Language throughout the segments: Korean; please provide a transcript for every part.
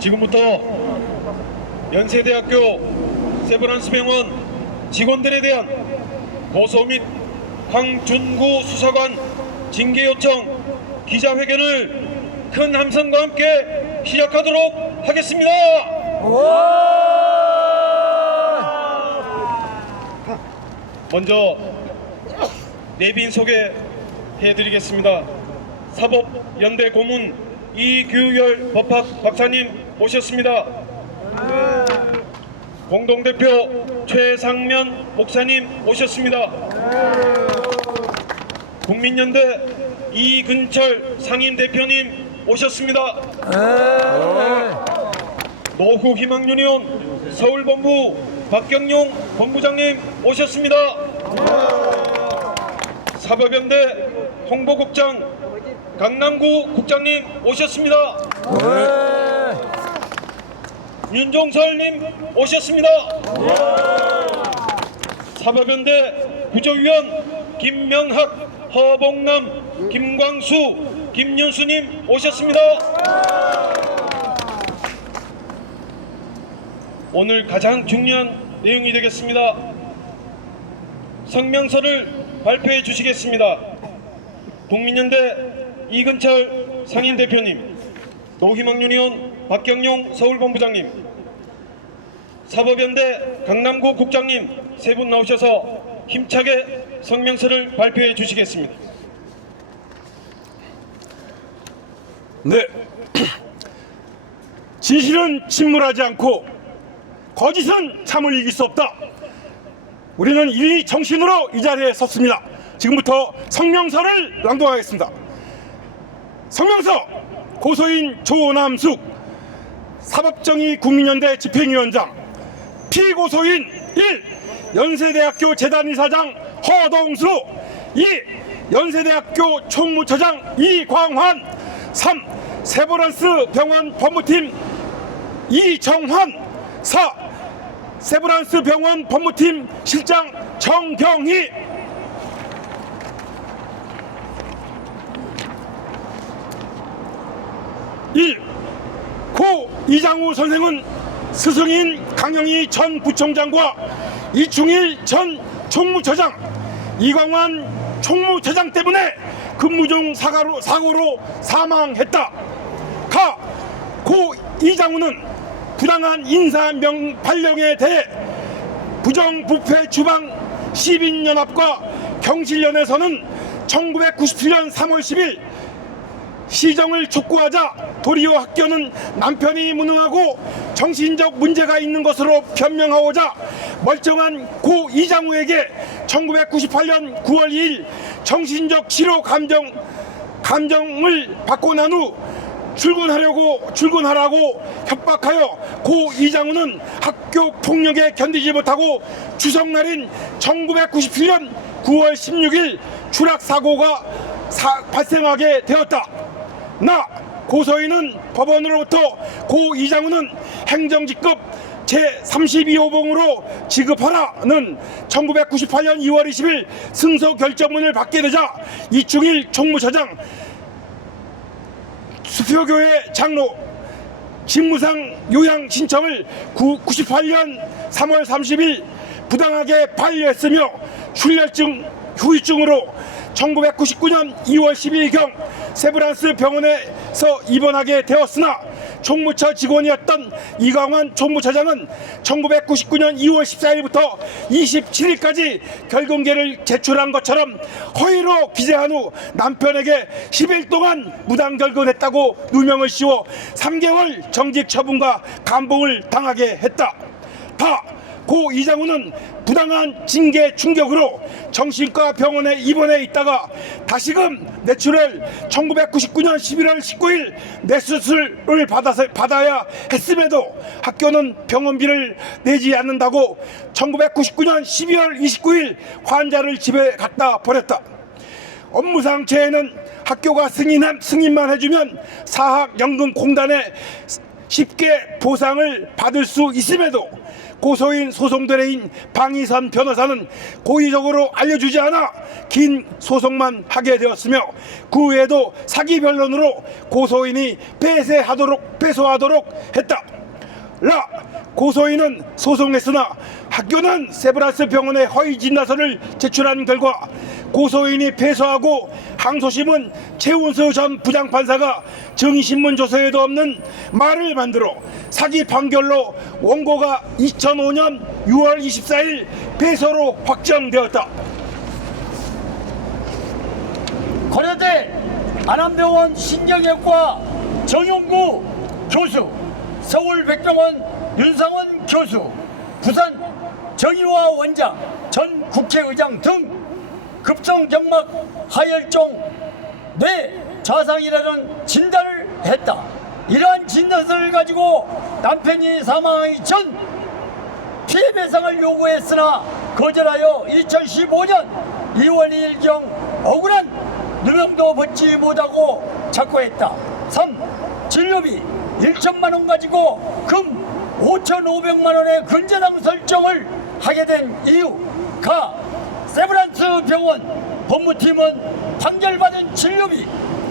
지금부터 연세대학교 세브란스 병원 직원들에 대한 고소 및 황준구 수사관 징계 요청 기자회견을 큰 함성과 함께 시작하도록 하겠습니다. 먼저 내빈 소개해드리겠습니다. 사법연대 고문 이규열 법학 박사님 오셨습니다. 공동대표 최상면 목사님 오셨습니다. 국민연대 이근철 상임대표님 오셨습니다. 노후희망유니온 서울본부 박경용 본부장님 오셨습니다. 사법연대 홍보국장 강남구 국장님 오셨습니다. 윤종설님 오셨습니다. 사법연대 구조위원 김명학, 허봉남, 김광수, 김윤수님 오셨습니다. 오늘 가장 중요한 내용이 되겠습니다. 성명서를 발표해 주시겠습니다. 국민연대 이근철 상임대표님, 노희망유니온 박경용 서울본부장님, 사법연대 강남구 국장님 세 분 나오셔서 힘차게 성명서를 발표해 주시겠습니다. 네, 진실은 침몰하지 않고 거짓은 참을 이길 수 없다. 우리는 이 정신으로 이 자리에 섰습니다. 지금부터 성명서를 낭독하겠습니다. 성명서 고소인 조남숙 사법정의 국민연대 집행위원장, 피고소인 1. 연세대학교 재단이사장 허동수, 2. 연세대학교 총무처장 이광환, 3. 세브란스 병원 법무팀 이정환, 4. 세브란스 병원 법무팀 실장 정경희. 1. 고 이장우 선생은 스승인 강영희 전 부총장과 이충일 전 총무처장, 이광환 총무처장 때문에 근무 중 사고로 사망했다. 가. 고 이장우는 부당한 인사 발령에 대해 부정부패 주방 시민연합과 경실련에서는 1997년 3월 10일 시정을 촉구하자 도리어 학교는 남편이 무능하고 정신적 문제가 있는 것으로 변명하고자 멀쩡한 고 이장우에게 1998년 9월 2일 정신적 치료 감정을 받고 난 후 출근하라고 협박하여 고 이장우는 학교 폭력에 견디지 못하고 추석날인 1997년 9월 16일 추락사고가 발생하게 되었다. 나 고소인은 법원으로부터 고 이장우는 행정직급 제32호봉으로 지급하라는 1998년 2월 20일 승소 결정문을 받게 되자 이충일 총무처장, 수표교회 장로 직무상 요양 신청을 98년 3월 30일 부당하게 반려했으며 후유증으로 1999년 2월 12일경 세브란스 병원에서 입원하게 되었으나 총무처 직원이었던 이광환 총무처장은 1999년 2월 14일부터 27일까지 결근계를 제출한 것처럼 허위로 기재한 후 남편에게 10일 동안 무단결근했다고 누명을 씌워 3개월 정직 처분과 감봉을 당하게 했다. 고 이장우는 부당한 징계 충격으로 정신과 병원에 입원해 있다가 다시금 내출을 1999년 11월 19일 뇌수술을 받아야 했음에도 학교는 병원비를 내지 않는다고 1999년 12월 29일 환자를 집에 갖다 버렸다. 업무상 재해는 학교가 승인만 해주면 사학연금공단에 쉽게 보상을 받을 수 있음에도 고소인 소송대리인 방희산 변호사는 고의적으로 알려주지 않아 긴 소송만 하게 되었으며 그 외에도 사기 변론으로 고소인이 패소하도록 했다. 고소인은 소송했으나 학교는 세브란스 병원에 허위 진단서를 제출한 결과 고소인이 패소하고 항소심은 최운수 전 부장판사가 정신문 조서에도 없는 말을 만들어 사기 판결로 원고가 2005년 6월 24일 패소로 확정되었다. 고려대 안암병원 신경외과 정용구 교수, 서울백병원 윤상원 교수, 부산 정의화 원장, 전 국회의장 등 급성경막 하혈종 뇌 좌상이라는 진단을 했다. 이러한 진단서를 가지고 남편이 사망하기 전 피해배상을 요구했으나 거절하여 2015년 2월 2일경 억울한 누명도 벗지 못하고 착고했다. 3. 진료비 1천만 원 가지고 금 5,500만 원의 근저당 설정을 하게 된 이유. 가. 세브란스 병원 법무팀은 판결받은 진료비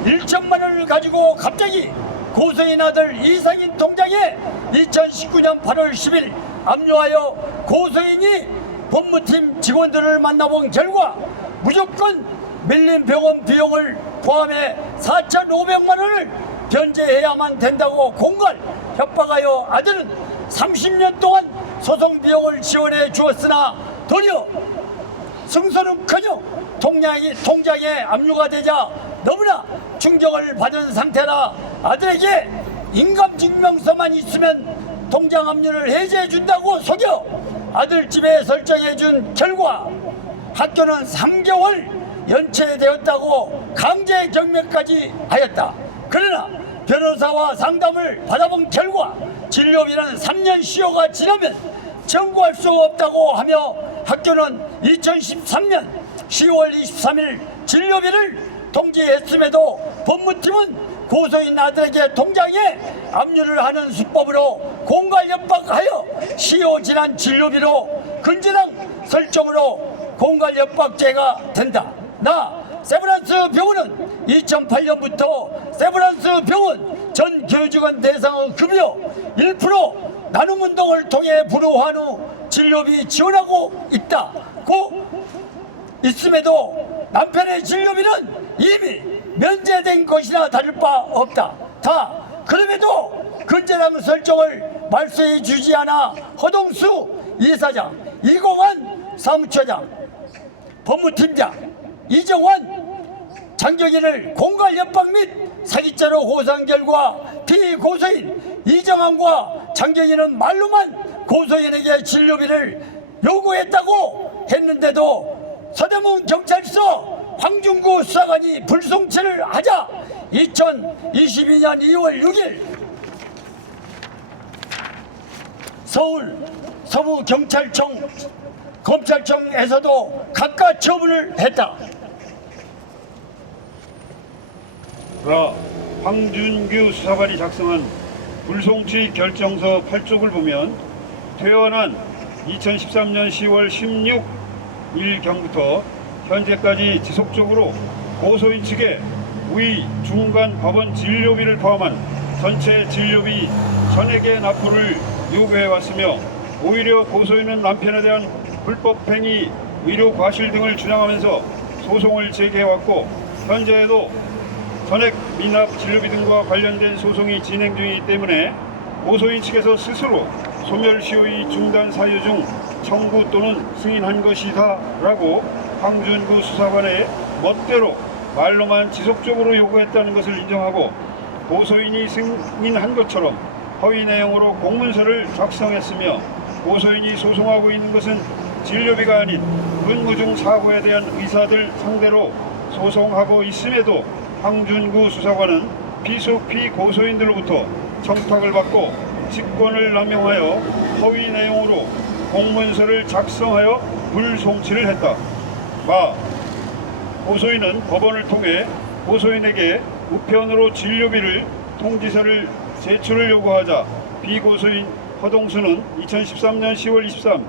1천만 원을 가지고 갑자기 고소인 아들 이상인 통장에 2019년 8월 10일 압류하여 고소인이 법무팀 직원들을 만나본 결과 무조건 밀린 병원 비용을 포함해 4,500만 원을 변제해야만 된다고 공갈 협박하여 아들은 30년 동안 소송 비용을 지원해 주었으나 도리어 승소는커녕 통장에 압류가 되자 너무나 충격을 받은 상태라 아들에게 인감증명서만 있으면 통장 압류를 해제해 준다고 속여 아들 집에 설정해 준 결과 학교는 3개월 연체되었다고 강제 경매까지 하였다. 그러나 변호사와 상담을 받아본 결과 진료비는 3년 시효가 지나면 청구할 수 없다고 하며 학교는 2013년 10월 23일 진료비를 통지했음에도 법무팀은 고소인 아들에게 통장에 압류를 하는 수법으로 공갈 협박하여 시효 지난 진료비로 근저당 설정으로 공갈 협박죄가 된다. 세브란스 병원은 2008년부터 세브란스 병원 전 교직원 대상의 급여 1% 나눔 운동을 통해 불우한 후 진료비 지원하고 있다고 있음에도 남편의 진료비는 이미 면제된 것이나 다를 바 없다. 그럼에도 근저당 설정을 말소해 주지 않아 허동수 이사장, 이공환 사무처장, 법무팀장, 이정환 장경희를 공갈 협박 및 사기죄로 고소한 결과 피고소인 이정환과 장경희는 말로만 고소인에게 진료비를 요구했다고 했는데도 서대문 경찰서 황중구 수사관이 불송치를 하자 2022년 2월 6일 서울 서부 검찰청에서도 각각 처분을 했다. 황준규 수사관이 작성한 불송치 결정서 8쪽을 보면 퇴원한 2013년 10월 16일경부터 현재까지 지속적으로 고소인 측에 위 중간 법원 진료비를 포함한 전체 진료비 전액의 납부를 요구해왔으며 오히려 고소인은 남편에 대한 불법행위, 의료 과실 등을 주장하면서 소송을 제기해왔고 현재에도 전액 미납 진료비 등과 관련된 소송이 진행 중이기 때문에 고소인 측에서 스스로 소멸시효의 중단 사유 중 청구 또는 승인한 것이다 라고 황준구 수사관의 멋대로 말로만 지속적으로 요구했다는 것을 인정하고 고소인이 승인한 것처럼 허위 내용으로 공문서를 작성했으며 고소인이 소송하고 있는 것은 진료비가 아닌 근무 중 사고에 대한 의사들 상대로 소송하고 있음에도 황준구 수사관은 피고소인들로부터 청탁을 받고 직권을 남용하여 허위 내용으로 공문서를 작성하여 불송치를 했다. 고소인은 법원을 통해 고소인에게 우편으로 진료비를 통지서를 제출을 요구하자 피고소인 허동수는 2013년 10월 23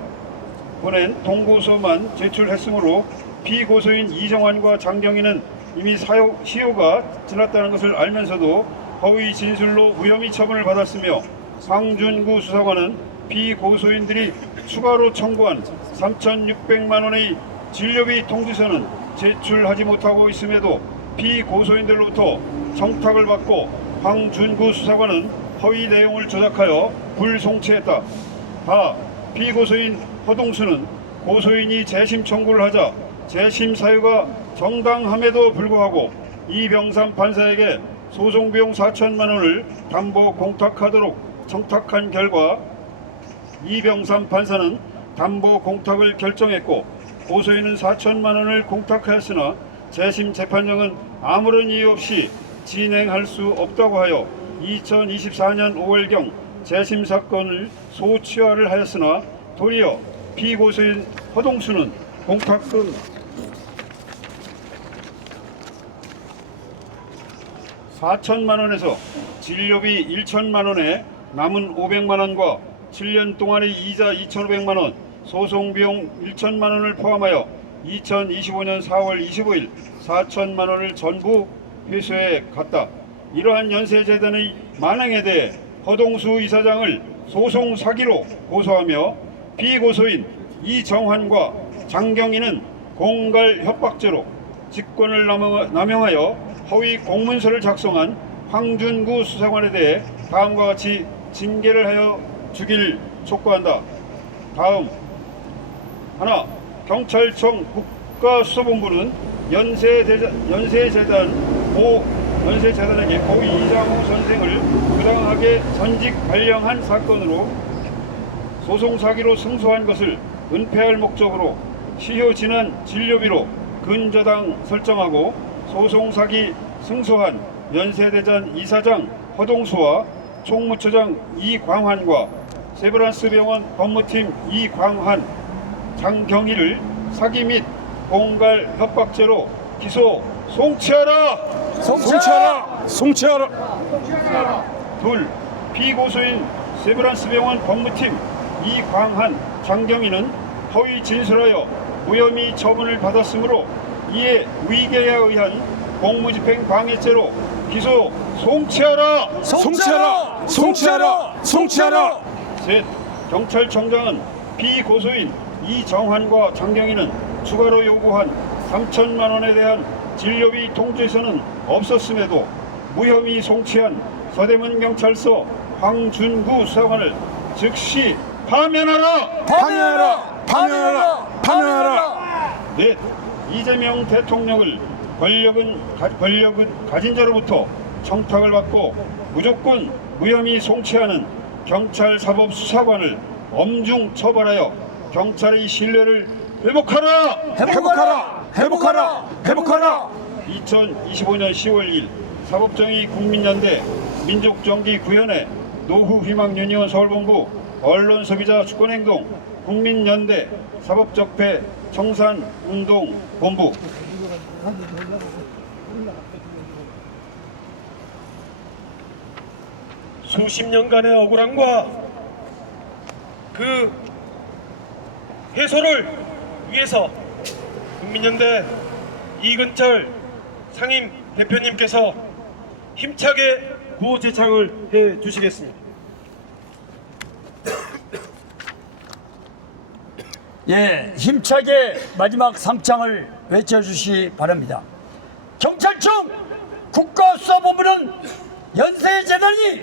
보낸 동고서만 제출했으므로 피고소인 이정환과 장경희는 이미 시효가 지났다는 것을 알면서도 허위 진술로 무혐의 처분을 받았으며 황준구 수사관은 피고소인들이 추가로 청구한 3,600만 원의 진료비 통지서는 제출하지 못하고 있음에도 피고소인들로부터 청탁을 받고 황준구 수사관은 허위 내용을 조작하여 불송치했다. 다 피고소인 허동수는 고소인이 재심 청구를 하자 재심 사유가 정당함에도 불구하고 이병삼 판사에게 소송비용 4천만 원을 담보 공탁하도록 청탁한 결과 이병삼 판사는 담보 공탁을 결정했고 고소인은 4천만 원을 공탁하였으나 재심 재판정은 아무런 이유 없이 진행할 수 없다고 하여 2024년 5월경 재심 사건을 소취하를 하였으나 도리어 피고소인 허동수는 공탁금 4천만 원에서 진료비 1천만 원에 남은 500만 원과 7년 동안의 이자 2,500만 원, 소송비용 1천만 원을 포함하여 2025년 4월 25일 4천만 원을 전부 회수해 갔다. 이러한 연세재단의 만행에 대해 허동수 이사장을 소송 사기로 고소하며 피고소인 이정환과 장경희는 공갈 협박죄로 직권을 남용하여 허위 공문서를 작성한 황준구 수사관에 대해 다음과 같이 징계를 하여 주길 촉구한다. 다음 하나, 경찰청 국가수사본부는 연세재단에게 고 이장우 선생을 부당하게 전직 발령한 사건으로 소송 사기로 승소한 것을 은폐할 목적으로 시효 지난 진료비로 근저당 설정하고 소송 사기 승소한 연세대전 이사장 허동수와 총무처장 이광환과 세브란스 병원 법무팀 이광환, 장경희를 사기 및 공갈 협박죄로 기소 송치하라. 송치하라. 송치하라. 둘, 피고소인 세브란스 병원 법무팀 이광한, 장경희는 허위 진술하여 무혐의 처분을 받았으므로 이에 위계에 의한 공무집행 방해죄로 기소 송치하라. 송치하라. 송치하라. 송치하라. 셋, 경찰청장은 피고소인 이정환과 장경희는 추가로 요구한 3천만 원에 대한 진료비 통지서는 없었음에도 무혐의 송치한 서대문 경찰서 황준구 수사관을 즉시 파면하라. 파면하라. 파면하라. 파면하라. 넷, 이재명 대통령을 권력은 가진 자로부터 청탁을 받고 무조건 무혐의 송치하는 경찰사법 수사관을 엄중 처벌하여 경찰의 신뢰를 회복하라. 회복하라. 회복하라. 회복하라. 2025년 10월 2일 사법정의 국민연대 민족정기구현회 노후희망유니온 서울본부 언론소비자 주권행동 국민연대 사법적폐 청산운동본부. 수십 년간의 억울함과 그 해소를 위해서 국민연대 이근철 상임 대표님께서 힘차게 구호 제창을 해 주시겠습니다. 예, 힘차게 마지막 3창을 외쳐주시 바랍니다. 경찰청 국가수사본부는 연세재단이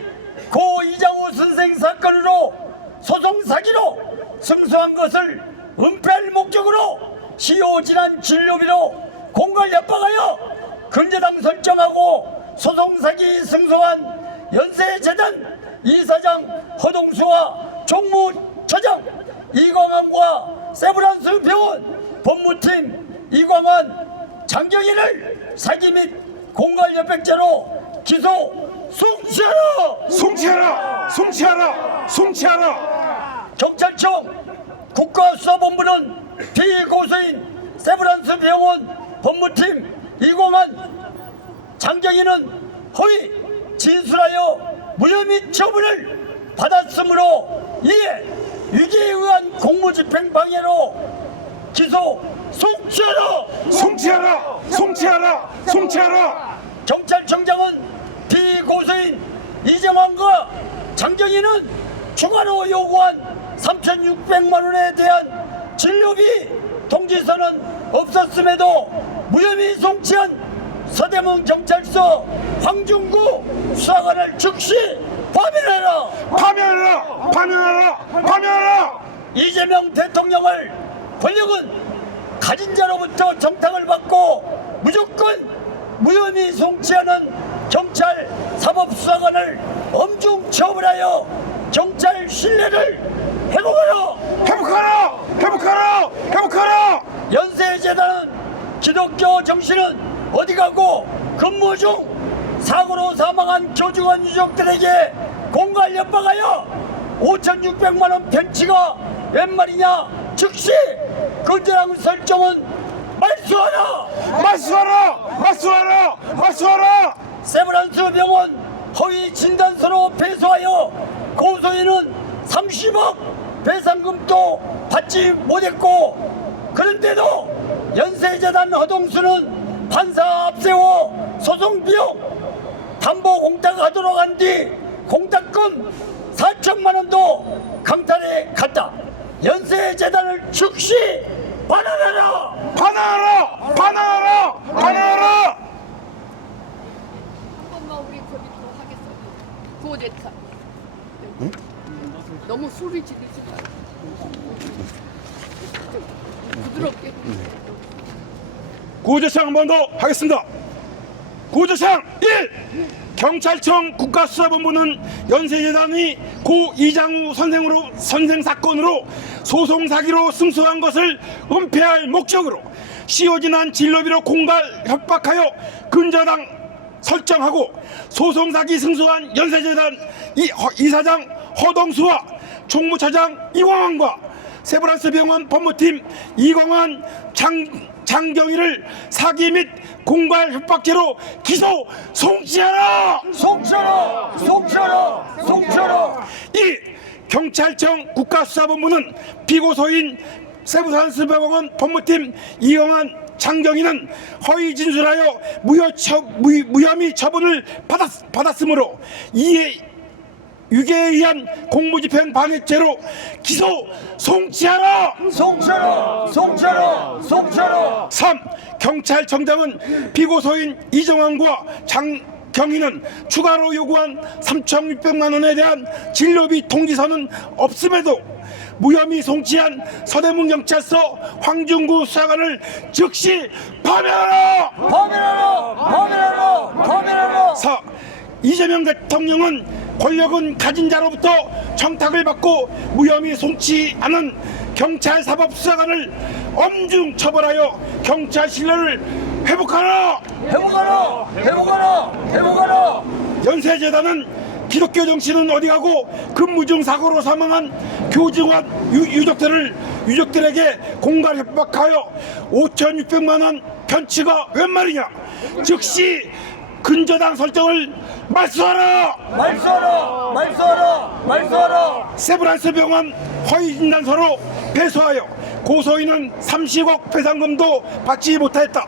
고 이장우 선생 사건으로 소송 사기로 승소한 것을 은폐할 목적으로 시효 지난 진료비로 공갈 협박하여 근저당 설정하고 소송 사기 승소한 연세재단 이사장 허동수와 총무처장 이광환과 세브란스 병원 법무팀 이광환, 장경희를 사기 및 공갈 협박죄로 기소 송치하라. 송치하라. 송치하라. 송치하라. 경찰청 국가수사본부는 피고소인 세브란스 병원 법무팀 이광환, 장경희는 허위 진술하여 무혐의 처분을 받았으므로 이에 위기에 의한 공무집행 방해로 기소 송치하라. 송치하라! 송치하라! 송치하라! 경찰청장은 피고소인 이정환과 장경희는 추가로 요구한 3,600만 원에 대한 진료비 통지서는 없었음에도 무혐의 송치한 서대문 경찰서 황중구 수사관을 즉시 파면해라. 파면하라! 파면하라! 파면하라! 이재명 대통령을 권력은 가진 자로부터 정탁을 받고 무조건 무혐의 송치하는 경찰 사법수사관을 엄중 처벌하여 경찰 신뢰를 회복하라. 회복하라! 회복하라! 회복하라! 연세재단은 기독교 정신은 어디 가고 근무 중 사고로 사망한 교직원 유족들에게 공갈 협박하여 5,600만 원 편치가 웬 말이냐. 즉시 근저당 설정은 말수하라. 말수하라! 말수하라! 말수하라! 세브란스 병원 허위 진단서로 패소하여 고소인은 30억 배상금도 받지 못했고, 그런데도 연세재단 허동수는 판사 앞세워 소송 비용 담보 공탁하도록 한 뒤 공탁금 4천만 원도 강탈해 갔다. 연세재단을 즉시 반환하라. 반환하라! 반환하라! 반환하라! 한 번만 우리 저기 더 하겠어요. 구호대차. 너무 소리 지르지 말고. 부드럽게. 구조창 한 번 더 하겠습니다. 구조창 1. 경찰청 국가수사본부는 연세재단이 고 이장우 선생 사건으로 소송 사기로 승소한 것을 은폐할 목적으로 씌워진한 진로비로 공갈 협박하여 근저당 설정하고 소송 사기 승소한 연세재단 이사장 허동수와 총무차장 이광환과 세브란스 병원 법무팀 이광환 장경희를 사기 및 공갈 협박죄로 기소 송치하라. 송치하라. 송치하라. 송치하라. 2. 경찰청 국가수사본부는 피고소인 세브란스 병원 법무팀 이광환 장경희는 허위 진술하여 무혐의 처분을 받았으므로 이에 유괴에 의한 공무집행 방해죄로 기소 송치하라. 송치하라. 송치하라. 송치하라. 3. 경찰청장은 피고소인 이정환과 장경희는 추가로 요구한 3,600만 원에 대한 진료비 통지서는 없음에도 무혐의 송치한 서대문경찰서 황중구 수사관을 즉시 파면하라. 파면하라. 파면하라. 파면하라. 4. 이재명 대통령은 권력은 가진 자로부터 청탁을 받고 무혐의 송치하는 경찰 사법수사관을 엄중 처벌하여 경찰 신뢰를 회복하라. 회복하라. 회복하라. 회복하라. 연세재단은 기독교 정신은 어디 가고 근무 중 사고로 사망한 교직원 유족들에게 공갈 협박하여 5,600만 원 편치가 웬 말이냐. 즉시 근저당 설정을 말수하라. 말수하라. 말수하라. 말수하라. 세브란스 병원 허위 진단서로 패소하여 고소인은 30억 배상금도 받지 못했다.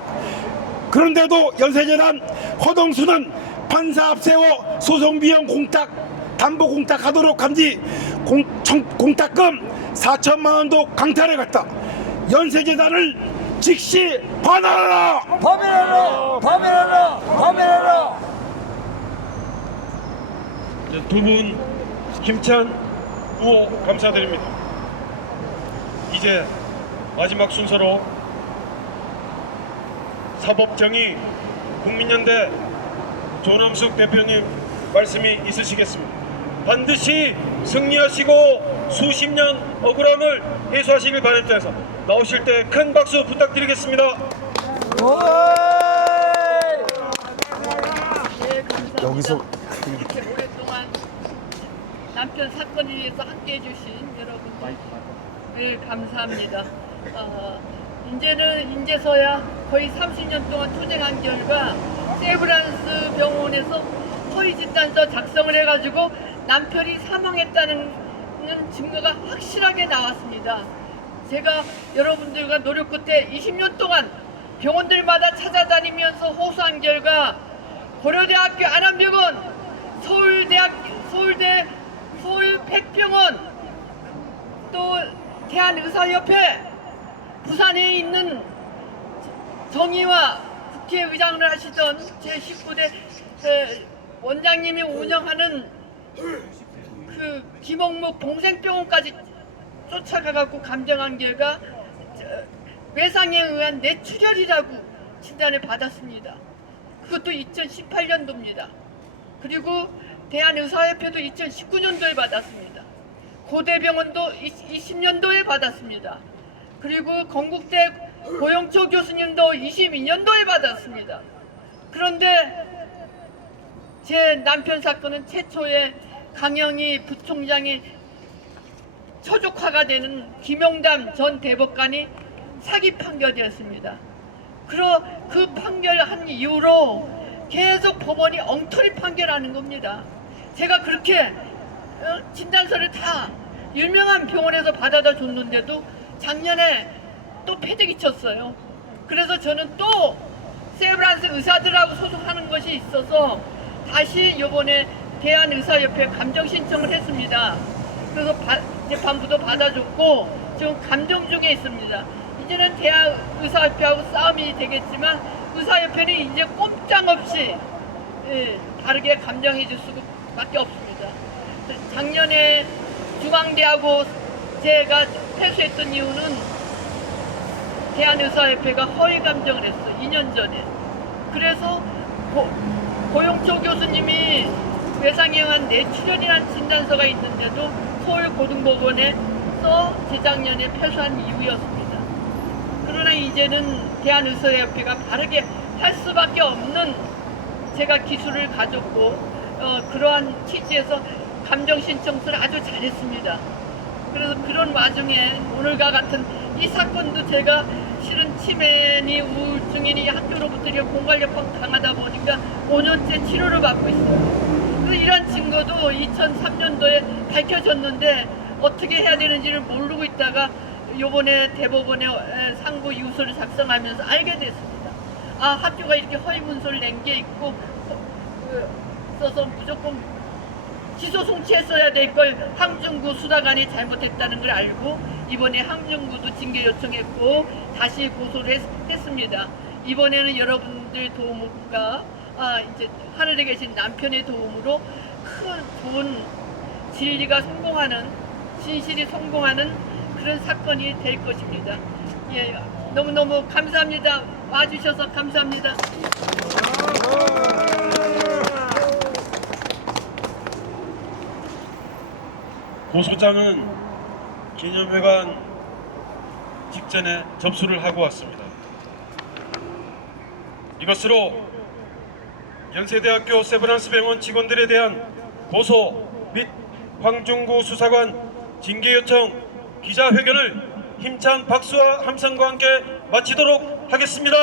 그런데도 연세재단 허동수는 판사 앞세워 소송비용 담보 공탁하도록 한 뒤 공탁금 4천만 원도 강탈해 갔다. 연세재단을 즉시 반환하라. 파면하라. 파면하라. 파면하라. 두 분 힘찬 구호 감사드립니다. 이제 마지막 순서로 사법정의 국민연대 조남숙 대표님 말씀이 있으시겠습니다. 반드시 승리하시고 수십 년 억울함을 해소하시길 바랍니다. 나오실 때 큰 박수 부탁드리겠습니다. 여기서 이렇게 오랫동안 남편 사건을 위해서 함께 해주신 여러분들, 네, 감사합니다. 이제서야 거의 30년 동안 투쟁한 결과 세브란스 병원에서 허위 진단서 작성을 해가지고 남편이 사망했다는 증거가 확실하게 나왔습니다. 제가 여러분들과 노력 끝에 20년 동안 병원들마다 찾아다니면서 호소한 결과 고려대학교 안암병원, 서울대 서울백병원, 또 대한의사협회, 부산에 있는 정의와 국회의장을 하시던 제19대 원장님이 운영하는 그 김옥목 동생병원까지 쫓아가갖고 감정한 결과 외상에 의한 뇌출혈이라고 진단을 받았습니다. 그것도 2018년도입니다. 그리고 대한의사협회도 2019년도에 받았습니다. 고대병원도 20년도에 받았습니다. 그리고 건국대 고영초 교수님도 22년도에 받았습니다. 그런데 제 남편 사건은 최초의 강영희 부총장이 처족화가 되는 김용담 전 대법관이 사기 판결되었습니다. 그 판결한 이후로 계속 법원이 엉터리 판결하는 겁니다. 제가 그렇게 진단서를 다 유명한 병원에서 받아다 줬는데도 작년에 또 패대기 쳤어요. 그래서 저는 또 세브란스 의사들하고 소송하는 것이 있어서 다시 이번에 대한의사협회 감정 신청을 했습니다. 그래서 재판부도 받아줬고 지금 감정 중에 있습니다. 이제는 대한의사협회하고 싸움이 되겠지만 의사협회는 이제 꼼짝없이 다르게 감정해 줄 수밖에 없습니다. 작년에 중앙대하고 제가 패소했던 이유는 대한의사협회가 허위 감정을 했어. 2년 전에. 그래서 고용초 교수님이 외상에 의한 뇌출혈이라는 진단서가 있는데도 서울고등법원에서 재작년에 패소한 이유였습니다. 그러나 이제는 대한의사협회가 바르게 할 수밖에 없는 제가 기술을 가졌고 그러한 취지에서 감정 신청서를 아주 잘했습니다. 그래서 그런 와중에 오늘과 같은 이 사건도 제가 실은 치매니 우울증이니 학교로부터 이렇게 공갈여팡 당하다 보니까 5년째 치료를 받고 있어요. 그래서 이런 증거도 2003년도에 밝혀졌는데 어떻게 해야 되는지를 모르고 있다가 요번에 대법원에 상부 이유서를 작성하면서 알게 됐습니다. 아, 학교가 이렇게 허위 문서를 낸 게 있고 써서 무조건 기소 송치했어야 될 걸 항중구 수사관이 잘못했다는 걸 알고 이번에 항중구도 징계 요청했고 다시 고소를 했습니다. 이번에는 여러분들 도움과 이제 하늘에 계신 남편의 도움으로 큰 좋은 진리가 성공하는, 진실이 성공하는 그런 사건이 될 것입니다. 예, 너무너무 감사합니다. 와주셔서 감사합니다. 고소장은 기념회관 직전에 접수를 하고 왔습니다. 이것으로 연세대학교 세브란스 병원 직원들에 대한 고소 및 황중구 수사관 징계 요청 기자회견을 힘찬 박수와 함성과 함께 마치도록 하겠습니다.